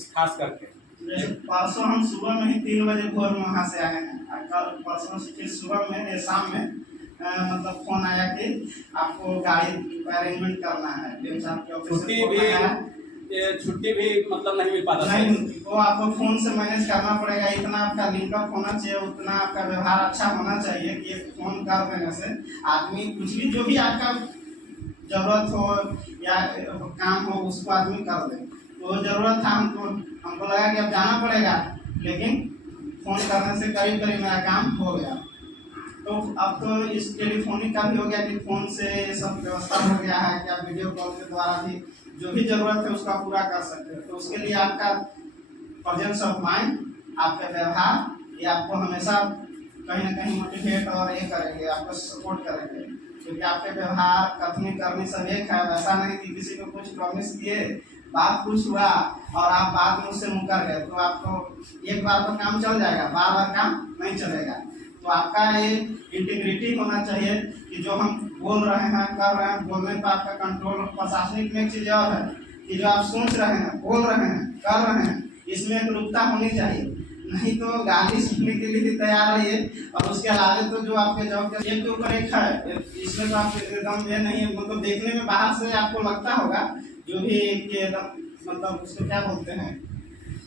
इस खास करके? जैसे परसों हम सुबह में ही 3 बजे भोर में वहाँ से आए हैं, और कल परसों से फिर सुबह में शाम में मतलब फोन आया कि आपको गाड़ी का अरेंजमेंट करना है, आपके ऑफिस से फोन आया है। छुट्टी भी मतलब नहीं मिल पाता? नहीं मिलती, वो आपको फोन से मैनेज करना पड़ेगा। इतना आपका लिंकअप होना चाहिए, उतना आपका व्यवहार अच्छा होना चाहिए कि फोन कर देने से आदमी कुछ भी जो भी आपका जरूरत हो या काम हो उसको आदमी कर दे। तो जरूरत था हमको लगा कि अब जाना पड़ेगा, लेकिन फोन करने से करीब करीब मेरा काम हो गया। तो अब तो इस टेलीफोनिक का भी हो गया कि फोन से सब व्यवस्था हो गया है कि आप वीडियो कॉल के द्वारा भी जो भी जरूरत है उसका पूरा कर सकते हैं। तो उसके लिए आपका प्रेजेंस ऑफ माइंड, आपका व्यवहार, ये आपको हमेशा कहीं ना कहीं मोटिवेट और ये करेंगे, आपको सपोर्ट करेंगे। क्योंकि आपके व्यवहार कथनी करनी सब एक है। वैसा नहीं कि किसी को कुछ प्रॉमिस किए, बात कुछ हुआ और आप बाद में उससे मुकर गए, तो आपको एक बार तो काम चल जाएगा, बार बार काम नहीं चलेगा। तो आपका ये इंटीग्रिटी होना चाहिए कि जो हम बोल रहे हैं कर रहे हैं, बोलने पर आपका कंट्रोल। प्रशासनिक में एक चीज़ और है कि जो आप सोच रहे हैं, बोल रहे हैं, कर रहे हैं, इसमें एक रूपता होनी चाहिए। नहीं तो गाली सुनने के लिए भी तैयार रहिए, और उसके अलावा तो जो आपके जॉब के एक के ऊपर एक है, इसमें तो आप एकदम ये नहीं है। मतलब देखने में बाहर से आपको लगता होगा जो भी मतलब उसको क्या बोलते हैं,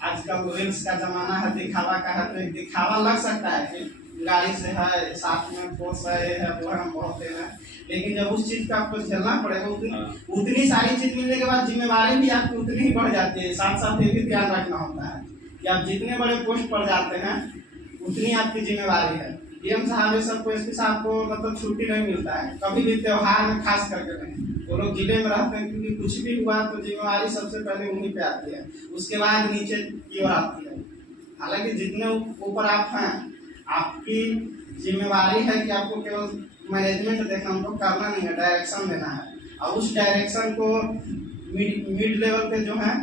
आजकल रील्स का जमाना है, दिखावा का है, तो एक दिखावा लग सकता है कि गाड़ी से है, साथ में फोर्स है वो हम बहुत है। लेकिन जब उस चीज का आपको झेलना पड़ेगा, उतनी सारी चीज मिलने के बाद जिम्मेवारी भी आपकी उतनी ही बढ़ जाती है। साथ साथ ये भी ध्यान रखना होता है कि आप जितने बड़े पोस्ट पर जाते हैं उतनी आपकी जिम्मेवारी है। डीएम साहब ये सबको एसपी साहब को मतलब छुट्टी नहीं मिलता है कभी भी, त्योहार में खास करके नहीं। वो लोग जिले में रहते हैं क्योंकि कुछ भी हुआ तो जिम्मेवारी सबसे पहले उन्हीं पे आती है, उसके बाद नीचे की ओर आती है। हालांकि जितने ऊपर आप हैं, आपकी जिम्मेवारी है कि आपको केवल मैनेजमेंट देखना, उनको करना नहीं है, डायरेक्शन देना है। और उस डायरेक्शन को मिड लेवल पे जो है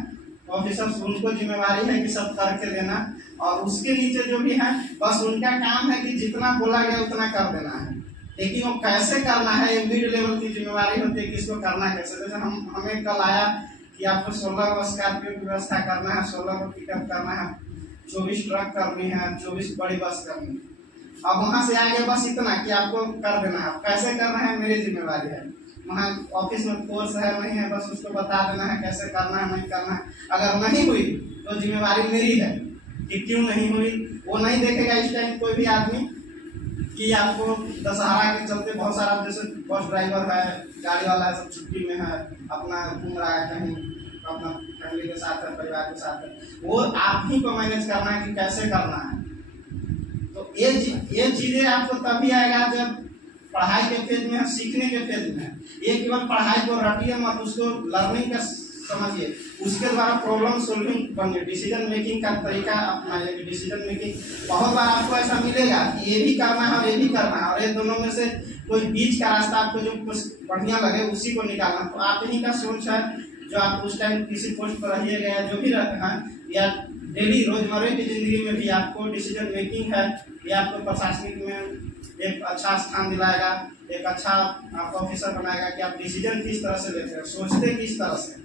ऑफिसर्स, उनको जिम्मेवारी है कि सब करके देना। और उसके नीचे जो भी है बस उनका काम है कि जितना बोला गया उतना कर देना है। लेकिन वो कैसे करना है ये मिड लेवल की जिम्मेवारी होती है कि इसको करना कैसे। जैसे हमें कल आया कि आपको 16 स्कॉर्पियो की व्यवस्था करना है, 16 को पिकअप करना है, 24 ट्रक करनी है, 24 बड़ी बस करनी है। अब वहाँ से आगे बस इतना कि आपको कर देना है। कैसे करना है मेरी जिम्मेवारी है। वहाँ ऑफिस में फोर्स है नहीं है, बस उसको बता देना है कैसे करना है, नहीं करना है। अगर नहीं हुई तो जिम्मेवारी मेरी है कि क्यों नहीं हुई। वो नहीं देखेगा इस टाइम कोई भी आदमी कि आपको दशहरा के चलते बहुत सारा, जैसे बस ड्राइवर है, गाड़ी वाला है, सब छुट्टी में है, अपना घूम रहा है कहीं, अपना फैमिली के साथ है, परिवार के साथ है, वो आप ही को मैनेज करना है कि कैसे करना है। तो ये चीज़ें आपको तभी आएगा जब पढ़ाई के फेज में, सीखने के फेज में। ये केवल पढ़ाई को रटिए मत, उसको लर्निंग का समझिए, उसके द्वारा प्रॉब्लम सोल्विंग बनिए, डिसीजन मेकिंग का तरीका अपनाइए। डिसीजन मेकिंग बहुत बार आपको ऐसा मिलेगा कि ये भी करना है और ये भी करना है, और ये दोनों में से कोई बीच का रास्ता आपको जो कुछ बढ़िया लगे उसी को निकालना। तो आप ही का सोच है जो आप उस टाइम किसी पोस्ट पर रहिएगा या जो भी रहते हैं, या डेली रोजमर्रा की जिंदगी में भी आपको डिसीजन मेकिंग है, ये आपको प्रशासनिक में एक अच्छा स्थान दिलाएगा, एक अच्छा आपको ऑफिसर बनाएगा कि आप डिसीजन किस तरह से लेते हैं, सोचते किस तरह से,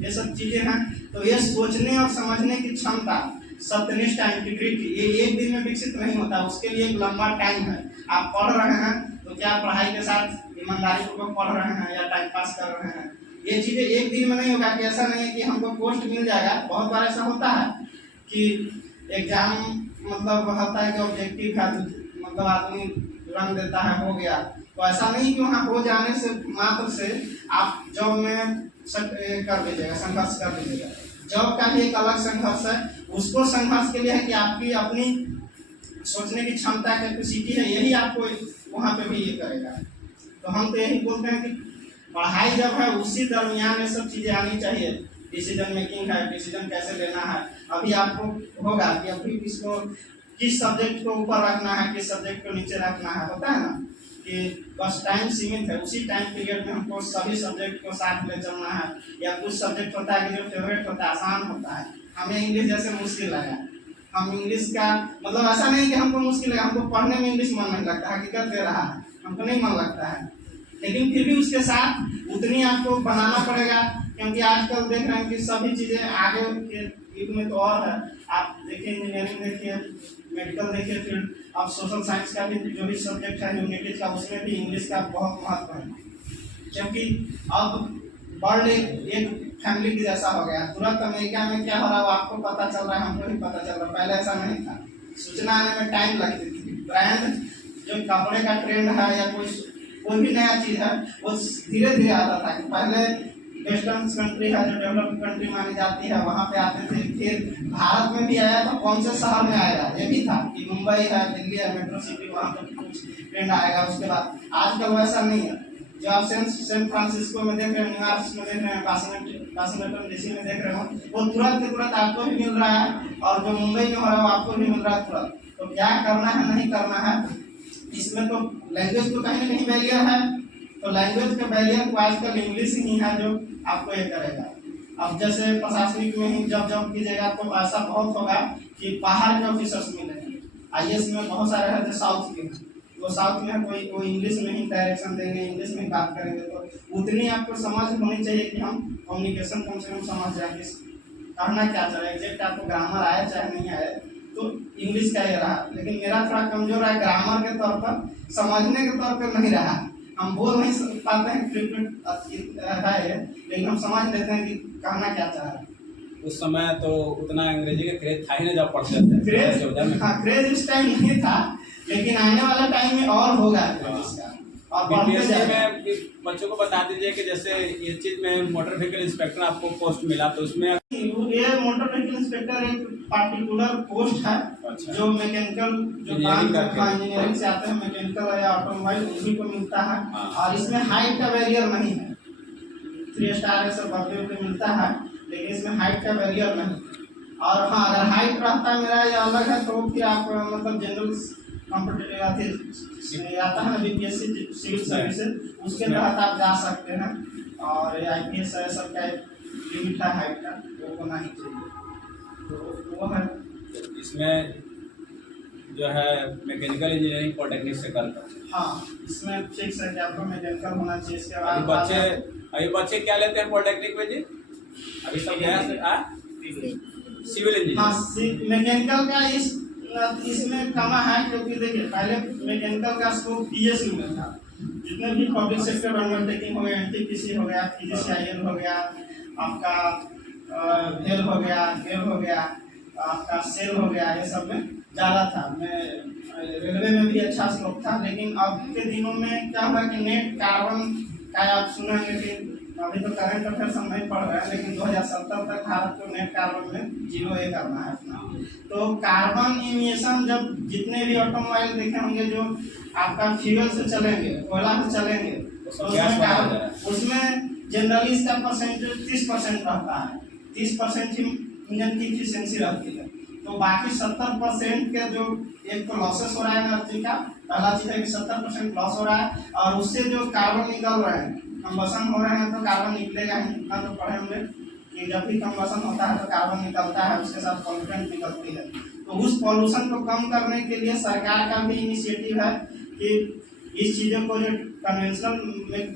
ये सब चीजें हैं। तो ये सोचने और समझने की क्षमता, सत्यनिष्ठा, इंटीग्रिटी, ये एक दिन में विकसित नहीं होता, उसके लिए एक लंबा टाइम है। आप पढ़ रहे हैं तो क्या पढ़ाई के साथ ईमानदारी पूर्वक पढ़ रहे हैं या टाइम पास कर रहे हैं, ये चीजें एक दिन में नहीं होगा। कि ऐसा नहीं है कि हमको पोस्ट मिल जाएगा। बहुत बार ऐसा होता है कि एग्जाम मतलब होता है कि ऑब्जेक्टिव है, मतलब आदमी रंग देता है, हो गया। तो ऐसा नहीं कि वहाँ हो जाने से मात्र से आप जॉब में कर दीजिएगा, संघर्ष कर दीजिएगा। जॉब का भी एक अलग संघर्ष है, उसको संघर्ष के लिए है कि आपकी अपनी सोचने की क्षमता, कैपेसिटी है, यही आपको वहाँ पे भी ये करेगा। तो हम तो यही बोलते हैं कि पढ़ाई जब है उसी दरमियान ये सब चीज़ें आनी चाहिए। डिसीजन मेकिंग है, डिसीजन कैसे लेना है, अभी आपको होगा कि अभी किस सब्जेक्ट को ऊपर रखना है, किस सब्जेक्ट को नीचे रखना है, होता है ना कि बस टाइम सीमित है, उसी टाइम पीरियड में हमको सभी सब्जेक्ट को साथ ले चलना है। या कुछ सब्जेक्ट होता है कि जो फेवरेट होता है, आसान होता है। हमें इंग्लिश जैसे मुश्किल लगा, हम इंग्लिश का मतलब ऐसा नहीं कि हमको मुश्किल लगा, हमको पढ़ने में इंग्लिश मन नहीं लगता, हकीकत दे रहा है, हमको नहीं मन लगता है। लेकिन फिर भी उसके साथ उतनी आपको बनाना पड़ेगा, क्योंकि आजकल देख रहे हैं कि सभी चीज़ें आगे के युग में तो और है। आप देखिए इंजीनियरिंग देखिए, मेडिकल देखिए, फिर आप सोशल साइंस का भी जो भी सब्जेक्ट है ह्यूमैनिटीज का, उसमें भी इंग्लिश का बहुत महत्व है, क्योंकि अब वर्ल्ड एक फैमिली की जैसा हो गया। तुरंत अमेरिका में क्या हो रहा है वो आपको पता चल रहा है, हमको भी पता चल रहा है। पहले ऐसा नहीं था, सूचना आने में टाइम लगती थी। ब्रांड जो कपड़े का ट्रेंड है या कोई भी नया चीज़ है वो धीरे धीरे आता था। कि पहले वेस्टर्न कंट्री है जो डेवलप्ड कंट्री मानी जाती है, वहाँ पे आते थे। फिर भारत में भी आया तो कौन से शहर में आएगा, ये भी था कि मुंबई है, दिल्ली है, मेट्रो सिटी, वहाँ पर कुछ ट्रेंड आएगा। उसके बाद आजकल वैसा नहीं है। जो आप सैन फ्रांसिस्को में देख रहे हैं, न्यूयॉर्क में देख रहे हैं, वाशिंगटन डीसी में देख रहे हो, वो तुरंत के तुरंत आपको भी मिल रहा है, और जो मुंबई में हो रहा है वो आपको भी मिल रहा है तुरंत। तो क्या करना है नहीं करना है, इसमें तो लैंग्वेज तो कहीं ना कहीं बैरियर है। तो लैंग्वेज के बैरियर को आजकल इंग्लिश ही है जो आपको ये करेगा। अब जैसे प्रशासनिक में ही जब जॉब कीजिएगा तो ऐसा बहुत होगा कि बाहर के ऑफिसर्स मिलेंगे। IAS में बहुत सारे हैं जो साउथ के, वो साउथ में कोई वो इंग्लिश में ही डायरेक्शन देंगे, इंग्लिश में ही बात करेंगे। तो उतनी आपको समझ होनी चाहिए कि हम कम्युनिकेशन कम से कम समझ जाए कि कहना क्या चाह रहे हैं। एग्जैक्ट आपको ग्रामर आया चाहे नहीं आए तो इंग्लिश का ये रहा, लेकिन मेरा थोड़ा कमजोर है ग्रामर के तौर पर, समझने के तौर पर नहीं रहा। हम बोल नहीं पाते हैं फ्रिक्वेंट है, लेकिन हम समझ लेते हैं कि कहना क्या चाह रहे हैं। उस समय तो उतना अंग्रेजी का क्रेज था ही ना जब पढ़ते थे। क्रेज, हाँ क्रेज उस टाइम नहीं था, लेकिन आने वाला टाइम में और होगा इसका। और बीपीएससी में बच्चों को बता दीजिए कि जैसे ये चीज में मोटर व्हीकल इंस्पेक्टर आपको पोस्ट मिला, तो उसमें ये मोटर व्हीकल इंस्पेक्टर एक पार्टिकुलर पोस्ट है। अच्छा। जो मैकेनिकल जो इंजीनियरिंग से आते हैं, मैकेनिकल या ऑटोमोबाइल, उन्हीं को मिलता है। हाँ। और इसमें हाइट का बैरियर नहीं है, 3 स्टार ऐसे बढ़ते हुए मिलता है, लेकिन इसमें हाइट का बैरियर नहीं। और हाँ, अगर हाइट रहता मेरा या अलग है तो फिर आप मतलब जनरल कॉम्पिटिटिव आता है ना बीपीएससी सिविल सर्विसेज, उसके तहत आप जा सकते हैं। और IPS है, सबका लिमिट है हाइट का, वो होना ही चाहिए। तो वो है इसमें जो है मैकेनिकल इंजीनियरिंग पॉलिटेक्निक से करता है। हाँ, इसमें फिक्स है कि आपको मैकेनिकल होना चाहिए। इसके अभी बाद बच्चे क्या लेते हैं पॉलिटेक्निक में जी? अभी सब नया सिविल इंजीनियर। हाँ, मैकेनिकल का इसमें कमा है, क्योंकि देखिए पहले मैकेनिकल का स्कोप PSU में था। जितने भी पब्लिक सेक्टर अंडरटेकिंग हो गया, NTPC हो गया, PGCIL हो गया, आपका भेल हो गया, गेल हो गया, आपका सेल हो गया, ये सब में ज़्यादा था। मैं रेलवे में भी अच्छा स्कोप था। लेकिन अब के दिनों में क्या हुआ कि नेट कार्बन का आप सुनेंगे कि अभी तो करंट अफेयर्स हम नहीं पढ़ रहे हैं, लेकिन 2070 तक भारत को नेट कार्बन में 0 करना है अपना। तो कार्बन इमिशन जब जितने भी ऑटोमोबाइल देखे होंगे जो आपका फ्यूल से चलेंगे, कोयला से चलेंगे, तो उसमें जनरली इसका परसेंटेज 30% रहता है। 30% ही इंजन की इफिशियंसी रहती है। तो बाकी 70% के जो एक तो लॉसेस हो रहा है एनर्जी का, पहला चीज है कि 70% लॉस हो रहा है। और उससे जो कार्बन निकल रहे हैं, कंबसन हो रहे हैं, तो कार्बन निकलेगा ही। इतना तो पढ़े होंगे कि जब भी कंबसन होता है तो कार्बन निकलता है, उसके साथ पॉल्यूशन निकलती है। तो उस पॉल्यूशन को कम करने के लिए सरकार का भी इनिशिएटिव है कि इस चीज़ों को जो कन्वेंशनल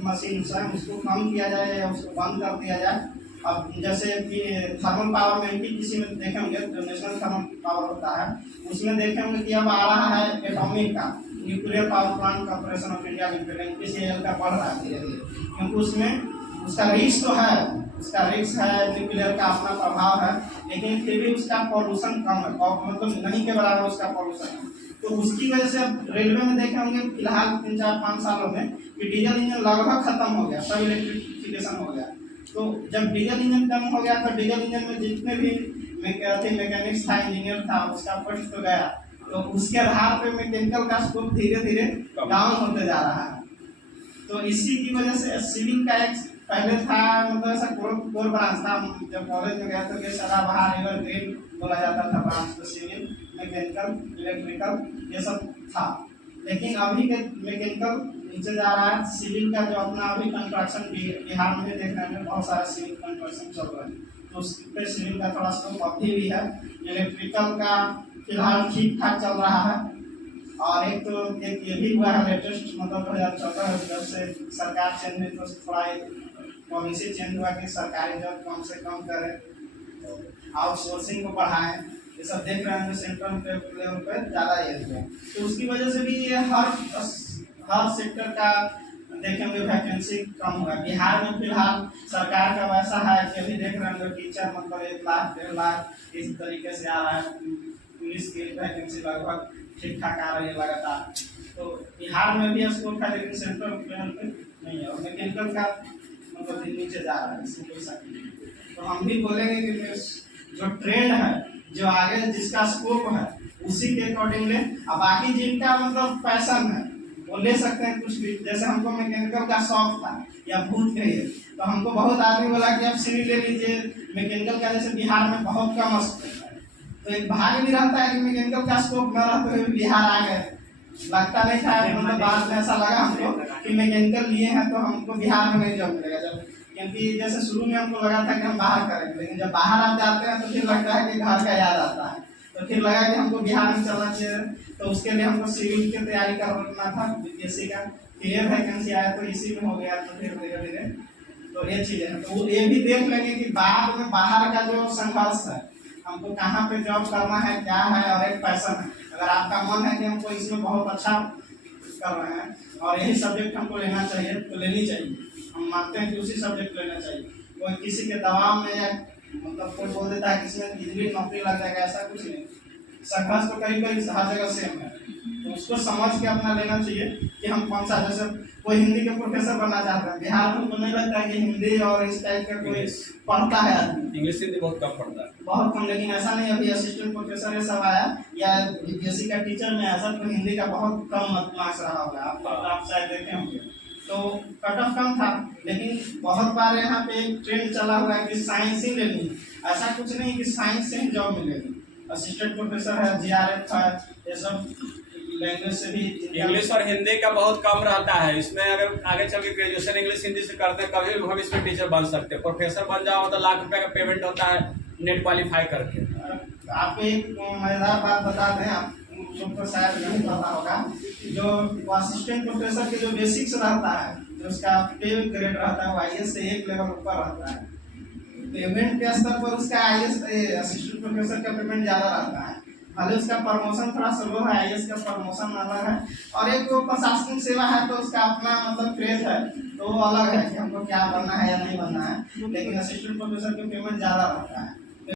मशीन है उसको कम किया जाए या उसको बंद कर दिया जाए। अब जैसे कि थर्मल पावर में NTPC में देखे होंगे, जो नेशनल थर्मल पावर होता है, उसमें देखे होंगे कि अब आ रहा है एटॉमिक का, nuclear power plant corporation of India limited, NPCIL का बढ़ रहा है धीरे धीरे। क्योंकि उसमें उसका रिस्क तो है, उसका रिस्क है, न्यूक्लियर का अपना प्रभाव है, लेकिन फिर भी उसका पॉल्यूशन कम है, मतलब नहीं के बराबर उसका पॉल्यूशन है। तो उसकी वजह से अब रेलवे में देखे होंगे फिलहाल 3-4-5 सालों में कि डीजल इंजन लगभग खत्म हो गया, सब इलेक्ट्रिफिकेशन हो गया। तो जब डीजल इंजन कम हो गया तो डीजल इंजन में जितने भी मैकेनिक्स था, इंजीनियर था, उसका पोस्ट तो गया। तो उसके आधार पे मैकेनिकल का स्कोप धीरे धीरे डाउन होते जा रहा है। तो इसी की वजह से सिविल का एक पहले था, मतलब ऐसा कोर ब्रांच था। जब कॉलेज में गया तो ये सदाबहार एवरग्रीन बोला जाता था ब्रांच, तो सिविल, मैकेनिकल, इलेक्ट्रिकल ये सब था। लेकिन अभी के मैकेनिकल नीचे जा रहा है। सिविल का जो अपना अभी कंस्ट्रक्शन बिहार में देखने में बहुत सारा सिविल कंस्ट्रक्शन चल रहा है, तो उस पर सिविल का थोड़ा स्कोप अभी भी है। इलेक्ट्रिकल का फिलहाल ठीक ठाक चल रहा है। और एक तो एक ये भी हुआ है लेटेस्ट, मतलब 2014 जब से सरकार चेंज हुई तो थोड़ा एक पॉलिसी चेंज हुआ कि सरकारी जॉब कम से कम करें। आउटसोर्सिंग को बढ़ाएं, ये सब देख रहे हैं सेंट्रल लेवल पे ज़्यादा ये है। तो उसकी वजह से भी ये हर सेक्टर का देखेंगे वैकेंसी कम होगा। बिहार में फिलहाल सरकार का वैसा है कि अभी देख रहे हैं टीचर मतलब 1 लाख 1.5 लाख इस तरीके से आ रहा है। पुलिस की वैकेंसी लगभग ठीक ठाक आ रही है लगातार। तो बिहार में भी स्कोप है लेकिन सेंट्रल लेवल पे नहीं है, और मैकेनिकल का मतलब नीचे जा रहा है, इसमें कोई शक नहीं। तो हम भी बोलेंगे कि जो ट्रेंड है, जो आगे जिसका स्कोप है उसी के अकॉर्डिंगली, अब बाकी जिनका मतलब पैशन है वो ले सकते हैं कुछ भी। जैसे हमको मैकेनिकल का शौक था या भूत कहिए, तो हमको बहुत आदमी बोला कि आप सिविल ले लीजिए, मैकेनिकल का जैसे बिहार में बहुत कम स्कोप है, तो एक भाग्य भी रहता है कि मैकेनिकल का स्कोप न रहते हुए बिहार आ गए। लगता नहीं था, मतलब बाद में ऐसा लगा हमको कि मैकेनिकल लिए हैं तो हमको बिहार में नहीं जॉब मिलेगा। जब क्योंकि जैसे शुरू में हमको लगा था कि हम बाहर करेंगे, लेकिन जब बाहर आप जाते हैं तो फिर लगता है कि घर का याद आता है। तो फिर लगा कि हमको बिहार में चलना चाहिए, तो उसके लिए हमको सिविल की तैयारी करना था बीपीएससी का। फिर ये वैकेंसी आया तो इसी में हो गया, तो फिर धीरे धीरे तो ये चीज़ें हैं। तो ये भी देख लेंगे कि बाद में बाहर का जो संघर्ष है, हमको कहाँ पे जॉब करना है, क्या है, और एक पैशन है। अगर आपका मन है कि हमको इसमें बहुत अच्छा कर रहे हैं और यही सब्जेक्ट हमको लेना चाहिए तो लेनी चाहिए। हम मानते हैं कि उसी सब्जेक्ट लेना चाहिए। कोई किसी के दबाव में या मतलब कोई बोल देता है कि इसमें इजीली नौकरी लग जाएगा, ऐसा कुछ नहीं। संघर्ष तो कहीं कहीं हर जगह सेम है, तो उसको समझ के अपना लेना चाहिए कि हम कौन सा। जैसे कोई हिंदी के प्रोफेसर बनना चाहता है, बिहार में तो नहीं लगता है कि हिंदी और इस टाइप का कोई पढ़ता है आदमी। इंग्लिश हिंदी बहुत कम पढ़ता है, बहुत कम। लेकिन ऐसा नहीं, अभी असिस्टेंट प्रोफेसर ये सब आया या बीपीएससी का टीचर में ऐसा तो हिंदी का बहुत कम मार्क्स रहा होगा, आप शायद देखे होंगे। तो कट ऑफ कम था, लेकिन बहुत बार यहाँ पे एक ट्रेंड चला हुआ है कि साइंस ही लेनी है। ऐसा कुछ नहीं कि साइंस से ही जॉब मिलेगी। असिस्टेंट प्रोफेसर है, जीआरएफ है, ये सब लैंग्वेज से भी। इंग्लिश और हिंदी का बहुत कम रहता है इसमें। अगर आगे चल के ग्रेजुएशन इंग्लिश हिंदी से करते हैं, कभी भी हम इसमें टीचर बन सकते हैं। प्रोफेसर बन जाओ तो लाख रुपए का पेमेंट होता है नेट क्वालिफाई करके। आपको एक मजेदार बात बता दें, आप तो शायद नहीं पता होगा, जो असिस्टेंट प्रोफेसर के जो बेसिक्स रहता है, जो उसका पे ग्रेड रहता है वो आईएएस से 1 लेवल ऊपर रहता है। पेमेंट के स्तर पर उसका आईएएस असिस्टेंट प्रोफेसर का पेमेंट ज़्यादा रहता है। भले उसका प्रमोशन थोड़ा स्लो है, आईएएस का प्रमोशन अलग है, और एक वो प्रशासनिक सेवा है तो उसका अपना मतलब क्रेज है, तो वो अलग है कि हमको क्या बनना है या नहीं बनना है। लेकिन असिस्टेंट प्रोफेसर का पेमेंट ज़्यादा रहता है।